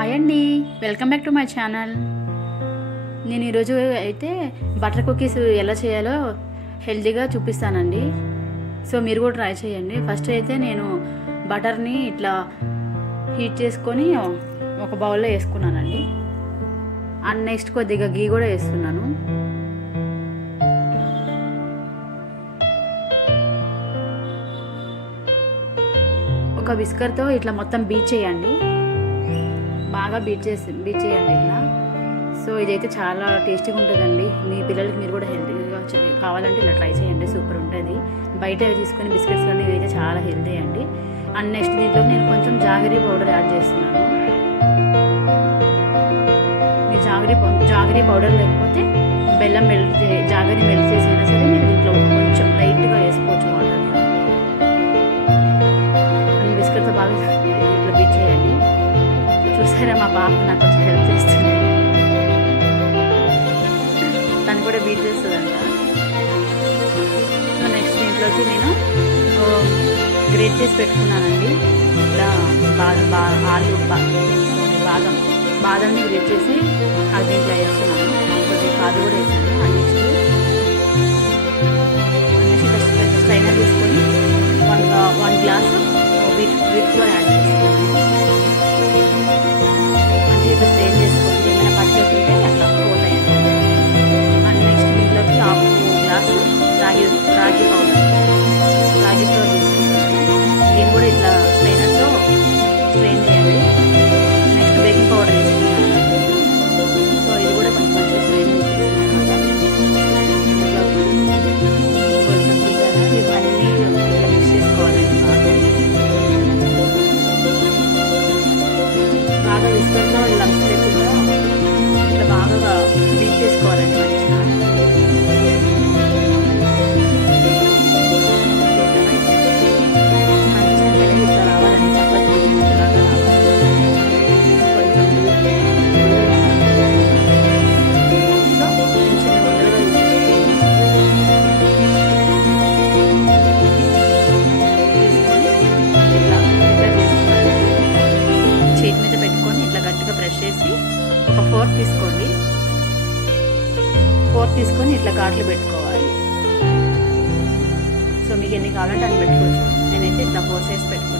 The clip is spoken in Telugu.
హాయ్ అండి, welcome back to my channel. నేను ఈరోజు అయితే బటర్ కుకీస్ ఎలా చేయాలో హెల్తీగా చూపిస్తానండి. సో మీరు కూడా ట్రై చేయండి. ఫస్ట్ అయితే నేను బటర్ని ఇట్లా హీట్ చేసుకొని ఒక బౌల్లో వేసుకున్నానండి. అండ్ నెక్స్ట్ కొద్దిగా గీ కూడా వేస్తున్నాను. ఒక విస్కర్తో ఇట్లా మొత్తం బీట్ చేయండి, బాగా బీట్ చేయండి ఇట్లా. సో ఇదైతే చాలా టేస్టీగా ఉంటుందండి. మీ పిల్లలకి మీరు కూడా హెల్తీగా కావాలంటే ఇలా ట్రై చేయండి, సూపర్ ఉంటుంది. బయట తీసుకుని బిస్కెట్స్ కానీ ఇదైతే చాలా హెల్తీ అండి. అండ్ నెక్స్ట్ దీంట్లో నేను కొంచెం జాగరీ పౌడర్ యాడ్ చేస్తున్నాను. మీరు జాగరీ పౌడర్ లేకపోతే బెల్లం జాగరీ మెల్ట్ చేసైనా సరే మీరు దీంట్లో కొంచెం లైట్గా వేసుకోవచ్చు వాటర్లో. అండ్ బిస్కెట్తో బాగా ఇట్లా బీట్ చేయండి. చూసారా, మా పాప నాకు కొంచెం హెల్ప్ చేస్తుంది, తను కూడా బీట్ చేస్తుందంట. సో నెక్స్ట్ దీంట్లోకి నేను గ్రేట్ చేసి పెట్టుకున్నానండి. ఇలా బాదంని గ్రేట్ చేసి అది దీంట్లో వేస్తున్నాను. కొద్దిగా కాదు కూడా వేసాను. అండ్ నెక్స్ట్ పెద్ద స్ట్రైనర్ తీసుకొని one glass wheat flour add చేసుకున్నాను. మంచిగా ఇట్లా స్ట్రెయిన్ చేసుకోండి, ఏమైనా పచ్చడి ఉంటే అట్లా పోతాయండి. అండ్ నెక్స్ట్ దీంట్లోకి హాఫ్ గ్లాసు రాగి పౌడర్, రాగి ఫ్లోర్ తీసుకుంటాను. దీన్ని కూడా ఇట్లా స్ట్రైనర్తో స్ట్రెయిన్ చేయండి. నెక్స్ట్ బేకింగ్ పౌడర్ తీసుకుంటాను. సో ఇది కూడా కొంచెం మంచిగా స్ట్రెయిన్ చేసేసిన తర్వాత కొంచెం చూసారా, ఇవన్నీ ఇట్లా మిక్స్ చేసుకోవాలండి. బాగా విస్కర్తో లంగ్స్ లేకుండా ఇట్లా బాగా బీట్ చేసుకోవాలండి మంచిగా. ఇట్లా రావాలండి, చపాతీ లాగా రావాలి. కొంచెం చిన్న ఉండలుగా తీసుకొని ఇట్లా చేసుకోవాలి. చేతి మీద పెట్టుకొని ఇట్లా గట్టిగా ప్రెస్ చేసి ఒక ఫోర్క్ తీసుకోండి. ఫోర్క్ తీసుకొని ఇట్లా ఘాట్లు పెట్టుకోవాలి. సో మీకు ఎన్ని కావాలంటే అన్ని పెట్టుకోవచ్చు. నేనైతే ఇట్లా 4 సైడ్స్ పెట్టుకున్నాను.